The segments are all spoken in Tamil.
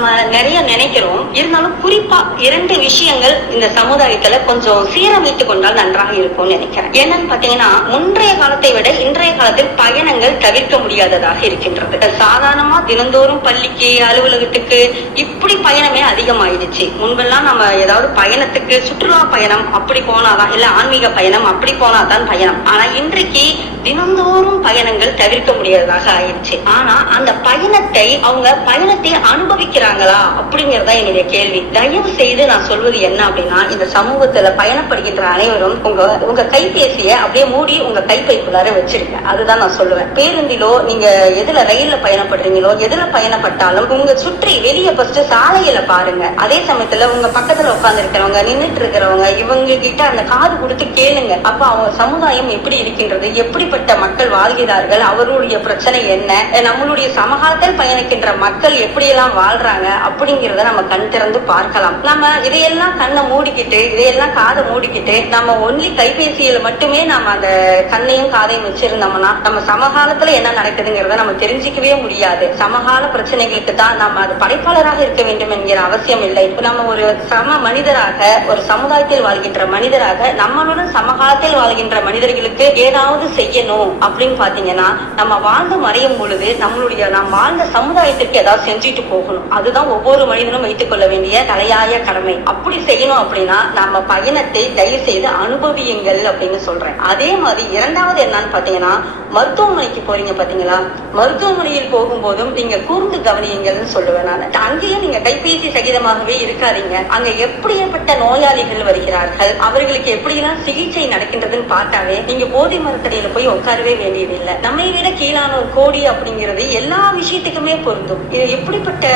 நம்ம நிறைய நினைக்கிறோம். இருந்தாலும் குறிப்பா இரண்டு விஷயங்கள் இந்த சமுதாயத்துல கொஞ்சம் சீரமைத்துக் கொண்டால் நன்றாக இருக்கும்னு நினைக்கிறேன். என்னன்னு பாத்தீங்கன்னா முன்றைய காலத்தை விட இன்றைய காலத்தில் பயணங்கள் தவிர்க்க முடியாததாக இருக்கின்றது. சாதாரணமா தினந்தோறும் பள்ளிக்கு அலுவலகத்துக்கு இப்படி பயணமே அதிகமாயிடுச்சு. முன்பெல்லாம் நம்ம ஏதாவது பயணத்துக்கு சுற்றுலா பயணம் அப்படி போனாதான் இல்ல ஆன்மீக பயணம் அப்படி போனாதான் பயணம். ஆனா இன்றைக்கு தினந்தோறும் பயணங்கள் தவிர்க்க முடியாததாக ஆயிடுச்சு. ஆனா அந்த பயணத்தை அவங்க பயணத்தை அனுபவிக்கிறாங்களா அப்படிங்கறதா என்னுடைய கேள்வி. தயவு செய்து நான் சொல்வது என்ன அப்படின்னா இந்த சமூகத்துல பயணப்படுகின்ற அனைவரும் உங்க உங்க கைபேசிய அப்படியே மூடி உங்க கைப்பைக்குள்ளார வச்சிருங்க. அதுதான் நான் சொல்லுவேன். பேருந்திலோ நீங்க எதுல ரயில்ல பயணப்படுறீங்களோ எதுல பயணப்பட்டாலும் உங்க சுற்றி வெளியே ஃபர்ஸ்ட் சாலையில பாருங்க. அதே சமயத்துல உங்க பக்கத்துல உட்கார்ந்து இருக்கிறவங்க நின்றுட்டு இருக்கிறவங்க இவங்க கிட்ட அந்த காது கொடுத்து கேளுங்க. அப்ப அவங்க சமுதாயம் எப்படி இருக்கின்றது எப்படி எப்படிப்பட்ட மக்கள் வாழ்கிறார்கள் அவருடைய பிரச்சனை என்ன நம்மளுடைய சமகாலத்தில் பயணிக்கின்ற மக்கள் எப்படியெல்லாம் வாழ்றாங்க அப்படிங்கறத நம்ம கண் திறந்து பார்க்கலாம். நம்ம இதையெல்லாம் கண்ணை மூடிக்கிட்டு இதையெல்லாம் காதை மூடிக்கிட்டு நம்ம ஒன்லி கைபேசியில மட்டுமே நம்ம அந்த கண்ணையும் காதையும் வச்சிருந்தோம்னா நம்ம சமகாலத்துல என்ன நடக்குதுங்கிறத நம்ம தெரிஞ்சுக்கவே முடியாது. சமகால பிரச்சனைகளுக்கு தான் நம்ம அது படைப்பாளராக இருக்க வேண்டும் என்கிற அவசியம் இல்லை. இப்ப நம்ம ஒரு சம மனிதராக ஒரு சமுதாயத்தில் வாழ்கின்ற மனிதராக நம்மளுடன் சமகாலத்தில் வாழ்கின்ற மனிதர்களுக்கு ஏதாவது செய்ய செய்யணும் அப்படின்னு பாத்தீங்கன்னா நம்ம வாழ்ந்து மறையும் பொழுது நம்மளுடைய நாம் வாழ்ந்த சமுதாயத்திற்கு ஏதாவது செஞ்சுட்டு போகணும். அதுதான் ஒவ்வொரு மனிதனும் வைத்துக் கொள்ள வேண்டிய தலையாய கடமை. அப்படி செய்யணும் அப்படின்னா நம்ம பயணத்தை தயவு செய்து அனுபவியுங்கள் அப்படின்னு சொல்றேன். அதே மாதிரி இரண்டாவது என்னன்னு பாத்தீங்கன்னா மருத்துவமனைக்கு போறீங்க பாத்தீங்களா? மருத்துவமனையில் போகும்போதும் நீங்க கூர்ந்து கவனியுங்கள்னு சொல்லுவேன் நான். அங்கேயும் நீங்க கைபேசி சகிதமாகவே இருக்காதீங்க. அங்க எப்படிப்பட்ட நோயாளிகள் வருகிறார்கள்? அவர்களுக்கு எப்படியெல்லாம் சிகிச்சை நடக்கின்றதுன்னு பார்த்தாவே நீங்க போதை மரத்தடியில போய் உட்காரவே வேண்டியதில்லை. நம்மை விட கீழான ஒரு கோடி அப்படிங்கிறது எல்லா விஷயத்துக்குமே பொருந்தும். இது எப்படிப்பட்ட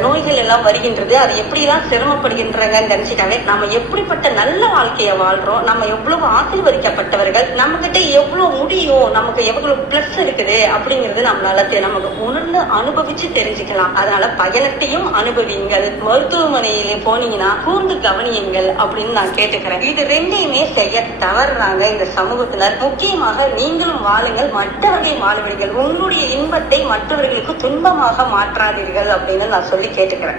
நோய்கள் எல்லாம் வருகின்றது அது எப்படிலாம் சிரமப்படுகின்றங்கன்னு நினைச்சிட்டாவே நம்ம எப்படிப்பட்ட நல்ல வாழ்க்கையை வாழ்றோம் நம்ம எவ்வளவு ஆசீர்வதிக்கப்பட்டவர்கள் நம்ம கிட்ட எவ்வளவு முடியும் நமக்கு எவ்வளவு பிளஸ் இருக்குது அப்படிங்கிறது நம்மளால தெ- நமக்கு உணர்ந்து அனுபவிச்சு தெரிஞ்சுக்கலாம். அதனால பயணத்தையும் அனுபவிங்கள். மருத்துவமனையிலே போனீங்கன்னா கூர்ந்து கவனியுங்கள் அப்படின்னு நான் கேட்டுக்கிறேன். இது ரெண்டையுமே செய்ய தவறுறாங்க இந்த சமூகத்தினர். முக்கியமாக நீங்களும் வாழுங்கள் வகை மாணவர்கள் உங்களுடைய இன்பத்தை மற்றவர்களுக்கு துன்பமாக மாற்றாதீர்கள் அப்படின்னு நான் சொல்லி கேட்டுக்கிறேன்.